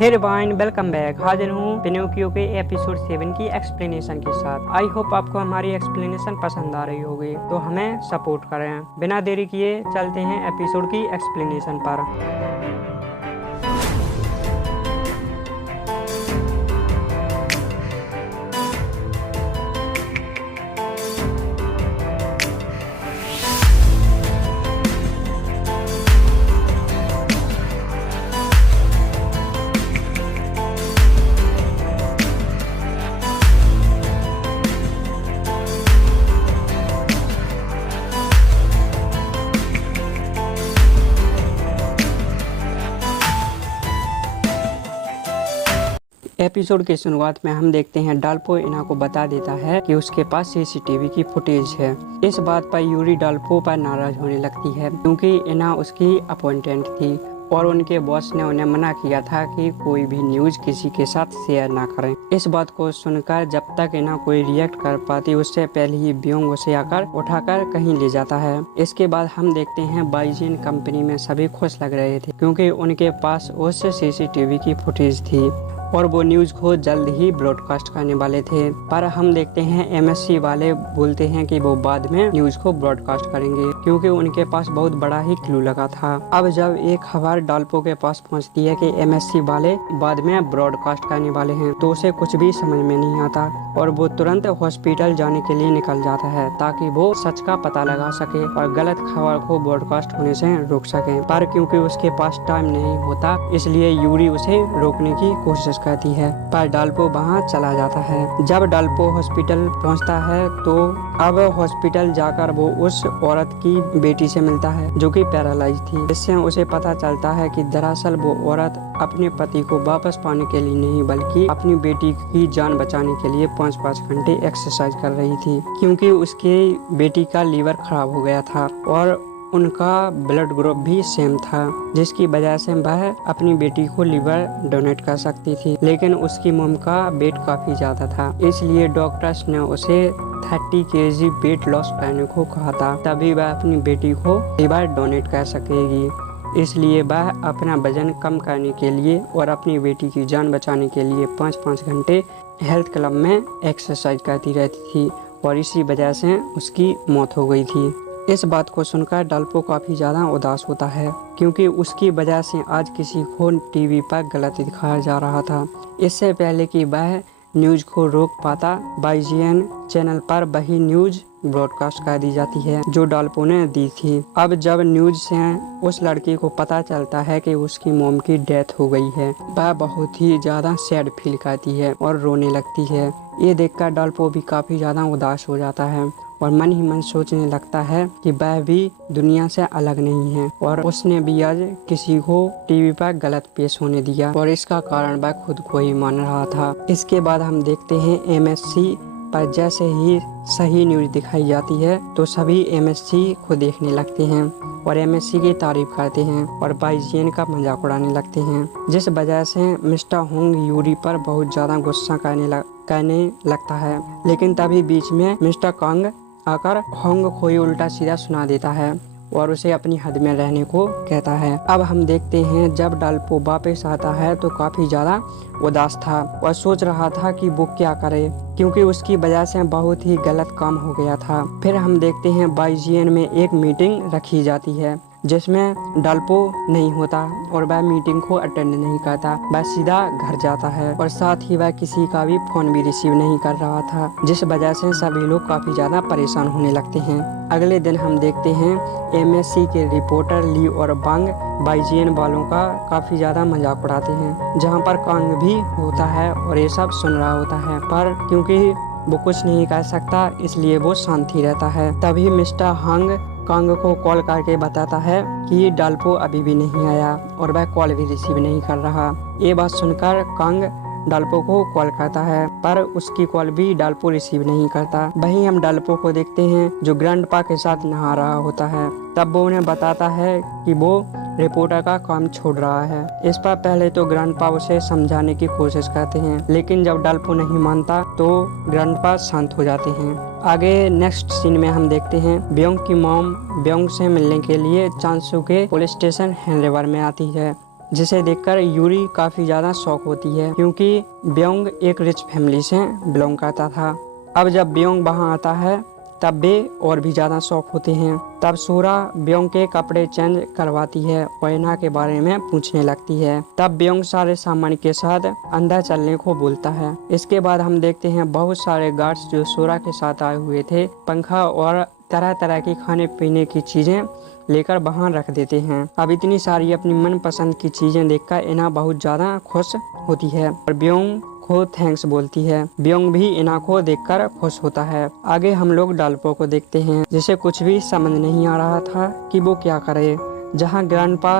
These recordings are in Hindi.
हे रिवाइंड वेलकम बैक। हाजिर हूँ पिनोकियो के एपिसोड 7 की एक्सप्लेनेशन के साथ। आई होप आपको हमारी एक्सप्लेनेशन पसंद आ रही होगी, तो हमें सपोर्ट करें। बिना देरी किए चलते हैं एपिसोड की एक्सप्लेनेशन पर। एपिसोड की शुरुआत में हम देखते हैं डाल्पो इना को बता देता है कि उसके पास सीसीटीवी की फुटेज है। इस बात पर यूरी डाल्पो पर नाराज होने लगती है क्योंकि इना उसकी अपॉइंटेंट थी और उनके बॉस ने उन्हें मना किया था कि कोई भी न्यूज किसी के साथ शेयर ना करें। इस बात को सुनकर जब तक इना कोई रिएक्ट कर पाती उससे पहले ही ब्योंग उसे आकर उठाकर कहीं ले जाता है। इसके बाद हम देखते हैं बाइजियन कंपनी में सभी खुश लग रहे थे क्योंकि उनके पास उस सीसीटीवी की फुटेज थी और वो न्यूज को जल्द ही ब्रॉडकास्ट करने वाले थे। पर हम देखते हैं एमएससी वाले बोलते हैं कि वो बाद में न्यूज को ब्रॉडकास्ट करेंगे क्योंकि उनके पास बहुत बड़ा ही क्लू लगा था। अब जब एक खबर डाल्पो के पास पहुंचती है कि एमएससी वाले बाद में ब्रॉडकास्ट करने वाले हैं तो उसे कुछ भी समझ में नहीं आता और वो तुरंत हॉस्पिटल जाने के लिए निकल जाता है ताकि वो सच का पता लगा सके और गलत खबर को ब्रॉडकास्ट होने से रोक सके। पर क्योंकि उसके पास टाइम नहीं होता इसलिए यूरी उसे रोकने की कोशिश करती है, पर डाल्पो वहाँ चला जाता है। जब डाल्पो हॉस्पिटल पहुँचता है तो अब हॉस्पिटल जाकर वो उस औरत की बेटी से मिलता है जो कि पैरालाइज थी। इससे उसे पता चलता है कि दरअसल वो औरत अपने पति को वापस पाने के लिए नहीं बल्कि अपनी बेटी की जान बचाने के लिए 5-5 घंटे एक्सरसाइज कर रही थी क्योंकि उसके बेटी का लीवर खराब हो गया था और उनका ब्लड ग्रुप भी सेम था, जिसकी वजह से वह अपनी बेटी को लीवर डोनेट कर सकती थी। लेकिन उसकी मॉम का वेट काफी ज्यादा था इसलिए डॉक्टर्स ने उसे 30 kg वेट लॉस करने को कहा था, तभी वह अपनी बेटी को लीवर डोनेट कर सकेगी। इसलिए वह अपना वजन कम करने के लिए और अपनी बेटी की जान बचाने के लिए 5-5 घंटे हेल्थ क्लब में एक्सरसाइज करती रहती थी और इसी वजह से उसकी मौत हो गई थी। इस बात को सुनकर डाल्पो काफी ज्यादा उदास होता है क्योंकि उसकी वजह से आज किसी को टीवी पर गलत दिखाया जा रहा था। इससे पहले कि वह न्यूज को रोक पाता बाइजियन चैनल पर वही न्यूज ब्रॉडकास्ट कर दी जाती है जो डाल्पो ने दी थी। अब जब न्यूज से उस लड़की को पता चलता है कि उसकी मॉम की डेथ हो गई है वह बहुत ही ज्यादा सैड फील करती है और रोने लगती है। ये देखकर डाल्पो भी काफी ज्यादा उदास हो जाता है और मन ही मन सोचने लगता है कि वह भी दुनिया से अलग नहीं है और उसने भी आज किसी को टीवी पर गलत पेश होने दिया और इसका कारण वह खुद को ही मान रहा था। इसके बाद हम देखते हैं एमएससी पर जैसे ही सही न्यूज दिखाई जाती है तो सभी एमएससी को देखने लगते हैं और एमएससी की तारीफ करते हैं और बाइजियन का मजाक उड़ाने लगते हैं, जिस वजह से मिस्टर होंग यूरी पर बहुत ज्यादा गुस्सा करने लगता है। लेकिन तभी बीच में मिस्टर कांग आकर होंग को ही उल्टा सीधा सुना देता है और उसे अपनी हद में रहने को कहता है। अब हम देखते हैं जब डाल्पो वापस आता है तो काफी ज्यादा उदास था और सोच रहा था कि वो क्या करे क्योंकि उसकी वजह से बहुत ही गलत काम हो गया था। फिर हम देखते हैं बाइजियन में एक मीटिंग रखी जाती है जिसमें डाल्पो नहीं होता और वह मीटिंग को अटेंड नहीं करता, वह सीधा घर जाता है और साथ ही वह किसी का भी फोन भी रिसीव नहीं कर रहा था, जिस वजह से सभी लोग काफी ज्यादा परेशान होने लगते हैं। अगले दिन हम देखते हैं एमएससी के रिपोर्टर ली और बांग बाइजियन वालों का काफी ज्यादा मजाक उड़ाते हैं, जहाँ पर कांग भी होता है और ये सब सुन रहा होता है, पर क्योंकि वो कुछ नहीं कर सकता इसलिए वो शांत ही रहता है। तभी मिस्टर हांग कांग को कॉल करके बताता है कि डाल्पो अभी भी नहीं आया और वह कॉल भी रिसीव नहीं कर रहा। ये बात सुनकर कांग डाल्पो को कॉल करता है पर उसकी कॉल भी डाल्पो रिसीव नहीं करता। वहीं हम डाल्पो को देखते हैं जो ग्रैंडपा के साथ नहा रहा होता है। तब वो उन्हें बताता है कि वो रिपोर्टर का काम छोड़ रहा है। इस पर पहले तो ग्रैंडपा उसे समझाने की कोशिश करते हैं लेकिन जब डाल्पो नहीं मानता तो ग्रैंडपा शांत हो जाते हैं। आगे नेक्स्ट सीन में हम देखते हैं ब्योंग की मॉम ब्योंग से मिलने के लिए चांसू के पुलिस स्टेशन हैनरिवर में आती है जिसे देखकर यूरी काफी ज्यादा शॉक होती है, क्योंकि ब्योंग एक रिच फैमिली से बिलोंग करता था। अब जब ब्योंग वहाँ आता है तब वे और भी ज्यादा शॉक होते हैं। तब सोरा ब्योंग के कपड़े चेंज करवाती है और इना के बारे में पूछने लगती है। तब ब्योंग सारे सामान के साथ अंदर चलने को बोलता है। इसके बाद हम देखते हैं बहुत सारे गार्ड्स जो सोरा के साथ आए हुए थे पंखा और तरह तरह की खाने पीने की चीजें लेकर वहाँ रख देते हैं। अब इतनी सारी अपनी मनपसंद की चीजें देखकर इना बहुत ज्यादा खुश होती है और ब्योंग को थैंक्स बोलती है। ब्योंग भी इना को देखकर खुश होता है। आगे हम लोग डाल्पो को देखते हैं, जिसे कुछ भी समझ नहीं आ रहा था कि वो क्या करे। जहाँ ग्रैंडपा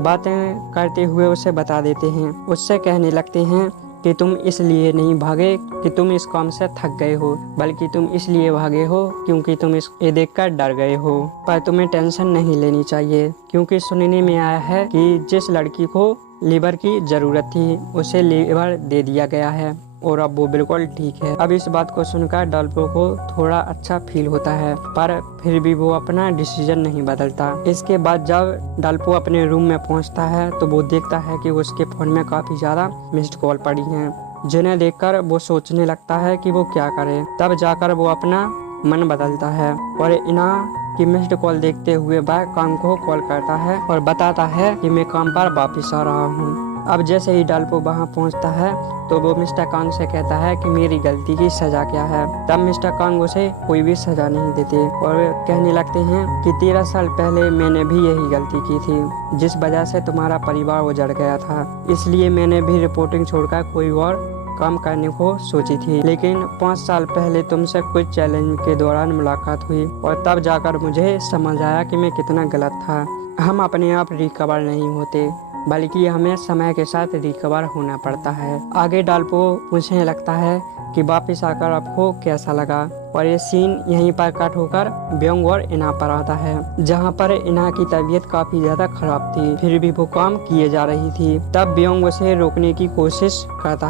बातें करते हुए उसे बता देते हैं, उससे कहने लगते हैं कि तुम इसलिए नहीं भागे कि तुम इस काम से थक गए हो, बल्कि तुम इसलिए भागे हो क्योंकि तुम ये देखकर डर गए हो। पर तुम्हें टेंशन नहीं लेनी चाहिए, क्योंकि सुनने में आया है कि जिस लड़की को लीवर की जरूरत थी उसे लीवर दे दिया गया है और अब वो बिल्कुल ठीक है। अब इस बात को सुनकर डाल्पो को थोड़ा अच्छा फील होता है, पर फिर भी वो अपना डिसीजन नहीं बदलता। इसके बाद जब डाल्पो अपने रूम में पहुंचता है तो वो देखता है कि उसके फोन में काफी ज्यादा मिस्ड कॉल पड़ी हैं, जिन्हें देखकर वो सोचने लगता है कि वो क्या करे। तब जाकर वो अपना मन बदलता है और इना की मिस्ड कॉल देखते हुए वह कांग को कॉल करता है और बताता है कि मैं काम पर वापस आ रहा हूँ। अब जैसे ही डाल्पो वहाँ पहुँचता है तो वो मिस्टर कांग से कहता है कि मेरी गलती की सजा क्या है। तब मिस्टर कांग उसे कोई भी सजा नहीं देते और कहने लगते हैं कि 13 साल पहले मैंने भी यही गलती की थी, जिस वजह से तुम्हारा परिवार उजड़ गया था। इसलिए मैंने भी रिपोर्टिंग छोड़कर कोई और काम करने को सोची थी, लेकिन 5 साल पहले तुमसे कुछ चैलेंज के दौरान मुलाकात हुई और तब जाकर मुझे समझ आया कि मैं कितना गलत था। हम अपने आप रिकवर नहीं होते, बल्कि हमें समय के साथ रिकवर होना पड़ता है। आगे डाल्पो पूछने लगता है कि वापस आकर आपको कैसा लगा, और ये सीन यहीं पर कट होकर ब्योंग और इना पर आता है, जहाँ पर इना की तबीयत काफी ज्यादा खराब थी, फिर भी वो काम किए जा रही थी। तब ब्योंग उसे रोकने की कोशिश करता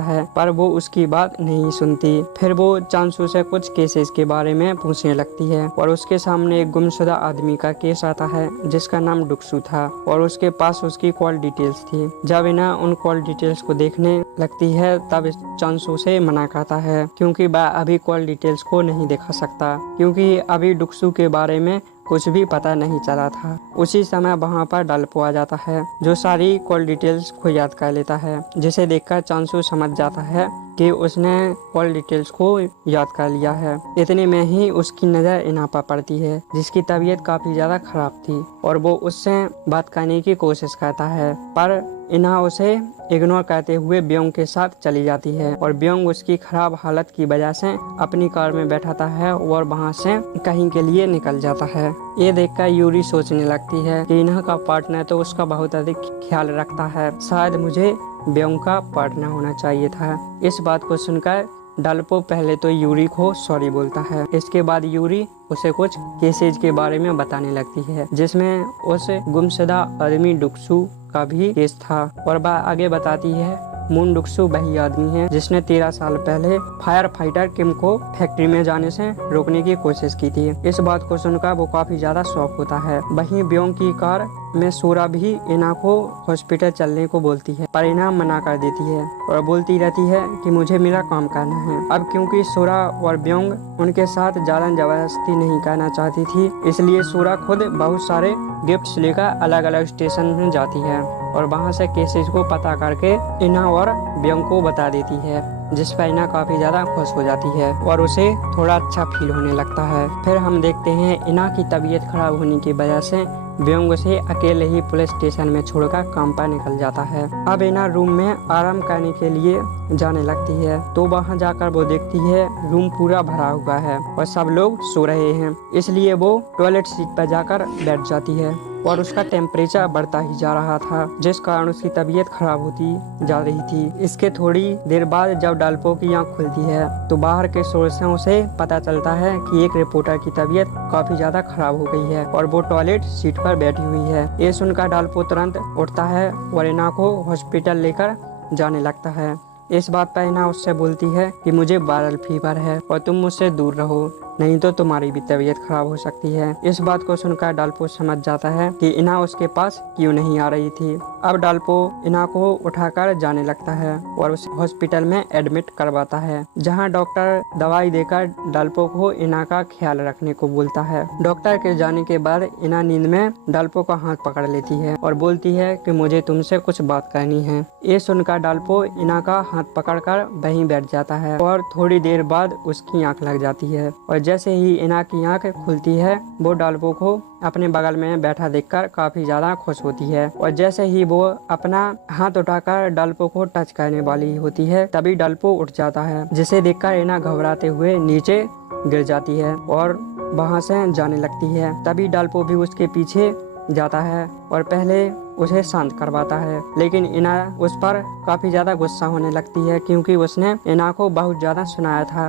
है, पर वो उसकी बात नहीं सुनती। फिर वो चांसू से कुछ केसेस के बारे में पूछने लगती है और उसके सामने एक गुमशुदा आदमी का केस आता है जिसका नाम डुक्सू था और उसके पास उसकी कॉल डिटेल्स थी। जब इना उन कॉल डिटेल्स को देखने लगती है तब चांसू से मना करता है, क्योंकि वह अभी कॉल डिटेल्स को नहीं दिखा सकता, क्योंकि अभी डुक्सू के बारे में कुछ भी पता नहीं चला था। उसी समय वहाँ पर डाल्पो आ जाता है, जो सारी कॉल डिटेल्स को याद कर लेता है, जिसे देखकर चांसू समझ जाता है कि उसने कॉल डिटेल्स को याद कर लिया है। इतने में ही उसकी नज़र इना पर पड़ती है, जिसकी तबीयत काफी ज्यादा खराब थी, और वो उससे बात करने की कोशिश करता है, पर इना उसे इग्नोर करते हुए ब्योंग के साथ चली जाती है और ब्योंग उसकी खराब हालत की वजह से अपनी कार में बैठाता है और वहां से कहीं के लिए निकल जाता है। ये देखकर यूरी सोचने लगती है कि इना का पार्टनर तो उसका बहुत अधिक ख्याल रखता है, शायद मुझे ब्योंग का पार्टनर होना चाहिए था। इस बात को सुनकर डाल्पो पहले तो यूरी को सॉरी बोलता है। इसके बाद यूरी उसे कुछ केसेज के बारे में बताने लगती है, जिसमें उस गुमशुदा आदमी डुक्सू का भी केस था, और वह आगे बताती है मून डुक्सू वही आदमी है जिसने 13 साल पहले फायर फाइटर किम को फैक्ट्री में जाने से रोकने की कोशिश की थी। इस बात को सुनकर वो काफी ज्यादा शॉक होता है। वहीं ब्योंग की कार में सोरा भी इना को हॉस्पिटल चलने को बोलती है, पर इना मना कर देती है और बोलती रहती है कि मुझे मेरा काम करना है। अब क्योंकि सोरा और ब्योंग उनके साथ ज्यादा जबरदस्ती नहीं करना चाहती थी, इसलिए सोरा खुद बहुत सारे गिफ्ट्स लेकर अलग अलग स्टेशन में जाती है और वहां से केसेस को पता करके इना और ब्योंग को बता देती है, जिस पर इना काफी ज्यादा खुश हो जाती है और उसे थोड़ा अच्छा फील होने लगता है। फिर हम देखते हैं इना की तबीयत खराब होने की वजह से ब्योंग उसे अकेले ही पुलिस स्टेशन में छोड़कर काम पर निकल जाता है। अब इना रूम में आराम करने के लिए जाने लगती है, तो वहां जाकर वो देखती है रूम पूरा भरा हुआ है और सब लोग सो रहे हैं, इसलिए वो टॉयलेट सीट पर जाकर बैठ जाती है और उसका टेम्परेचर बढ़ता ही जा रहा था, जिस कारण उसकी तबीयत खराब होती जा रही थी। इसके थोड़ी देर बाद जब डाल्पो की आंख खुलती है तो बाहर के सोर्स से उसे पता चलता है कि एक रिपोर्टर की तबीयत काफी ज्यादा खराब हो गई है और वो टॉयलेट सीट पर बैठी हुई है। ये सुनकर डाल्पो तुरंत उठता है और इना को हॉस्पिटल लेकर जाने लगता है। इस बात पर इना उससे बोलती है कि मुझे वायरल फीवर है और तुम मुझसे दूर रहो, नहीं तो तुम्हारी भी तबीयत खराब हो सकती है। इस बात को सुनकर डाल्पो समझ जाता है कि इना उसके पास क्यों नहीं आ रही थी। अब डाल्पो इना को उठाकर जाने लगता है और उस हॉस्पिटल में एडमिट करवाता है, जहां डॉक्टर दवाई देकर डाल्पो को इना का ख्याल रखने को बोलता है। डॉक्टर के जाने के बाद इना नींद में डाल्पो का हाथ पकड़ लेती है और बोलती है कि मुझे तुमसे कुछ बात करनी है। ये सुनकर डाल्पो इना का हाथ पकड़कर वहीं बैठ जाता है और थोड़ी देर बाद उसकी आंख लग जाती है और जैसे ही इना की आंख खुलती है वो डाल्पो को अपने बगल में बैठा देखकर काफी ज्यादा खुश होती है और जैसे ही वो अपना हाथ उठाकर डाल्पो को टच करने वाली होती है तभी डाल्पो उठ जाता है, जिसे देखकर इना घबराते हुए नीचे गिर जाती है और वहां से जाने लगती है। तभी डाल्पो भी उसके पीछे जाता है और पहले उसे शांत करवाता है, लेकिन इना उस पर काफी ज्यादा गुस्सा होने लगती है क्योंकि उसने इना को बहुत ज्यादा सुनाया था।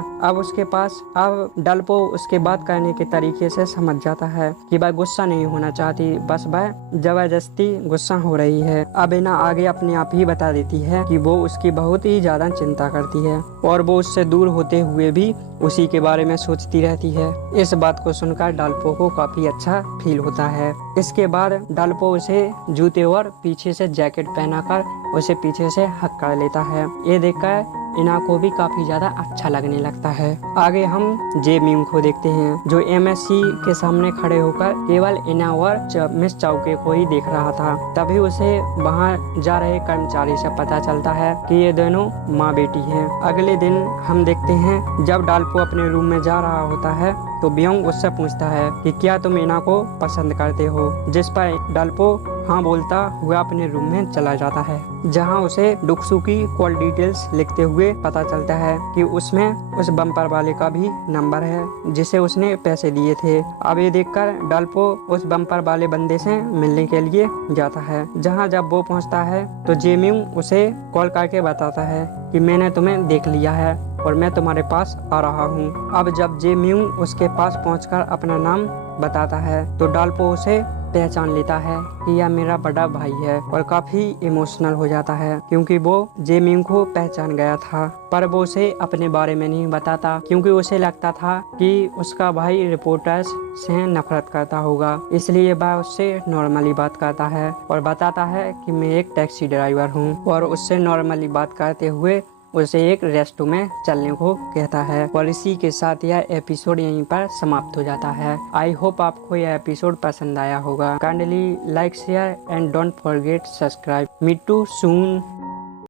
अब डाल्पो उसके बात करने के तरीके से समझ जाता है कि वह गुस्सा नहीं होना चाहती, बस वह जबरदस्ती गुस्सा हो रही है। अब इना आगे अपने आप ही बता देती है कि वो उसकी बहुत ही ज्यादा चिंता करती है और वो उससे दूर होते हुए भी उसी के बारे में सोचती रहती है। इस बात को सुनकर डाल्पो को काफी अच्छा फील होता है। इसके बाद डाल्पो उसे जूते और पीछे से जैकेट पहनाकर उसे पीछे से हक कर लेता है। ये देखकर इना को भी काफी ज्यादा अच्छा लगने लगता है। आगे हम जे मिंग को देखते हैं, जो एमएससी के सामने खड़े होकर केवल इना और मिस चाओके को ही देख रहा था। तभी उसे वहां जा रहे कर्मचारी से पता चलता है कि ये दोनों माँ बेटी हैं। अगले दिन हम देखते हैं जब डाल्पो अपने रूम में जा रहा होता है तो बियोंग उससे पूछता है कि क्या तुम इना को पसंद करते हो, जिस पर डाल्पो हाँ बोलता हुआ अपने रूम में चला जाता है, जहां उसे डुक्सू की कॉल डिटेल्स लिखते हुए पता चलता है कि उसमें उस बम्पर वाले का भी नंबर है जिसे उसने पैसे दिए थे। अब ये देखकर डाल्पो उस बम्पर वाले बंदे से मिलने के लिए जाता है, जहां जब वो पहुंचता है तो जेमिंग उसे कॉल करके बताता है कि मैंने तुम्हें देख लिया है और मैं तुम्हारे पास आ रहा हूँ। अब जब जेमिंग उसके पास पहुंचकर अपना नाम बताता है तो डाल्पो उसे पहचान लेता है कि यह मेरा बड़ा भाई है और काफी इमोशनल हो जाता है क्योंकि वो जेमिंग को पहचान गया था, पर वो उसे अपने बारे में नहीं बताता क्योंकि उसे लगता था कि उसका भाई रिपोर्टर्स से नफरत करता होगा, इसलिए वह उससे नॉर्मली बात करता है और बताता है कि मैं एक टैक्सी ड्राइवर हूँ और उससे नॉर्मली बात करते हुए उसे एक रेस्टोरेंट में चलने को कहता है। और इसी के साथ यह एपिसोड यहीं पर समाप्त हो जाता है। आई होप आपको यह एपिसोड पसंद आया होगा। Kindly like share and don't forget subscribe. Meet to soon.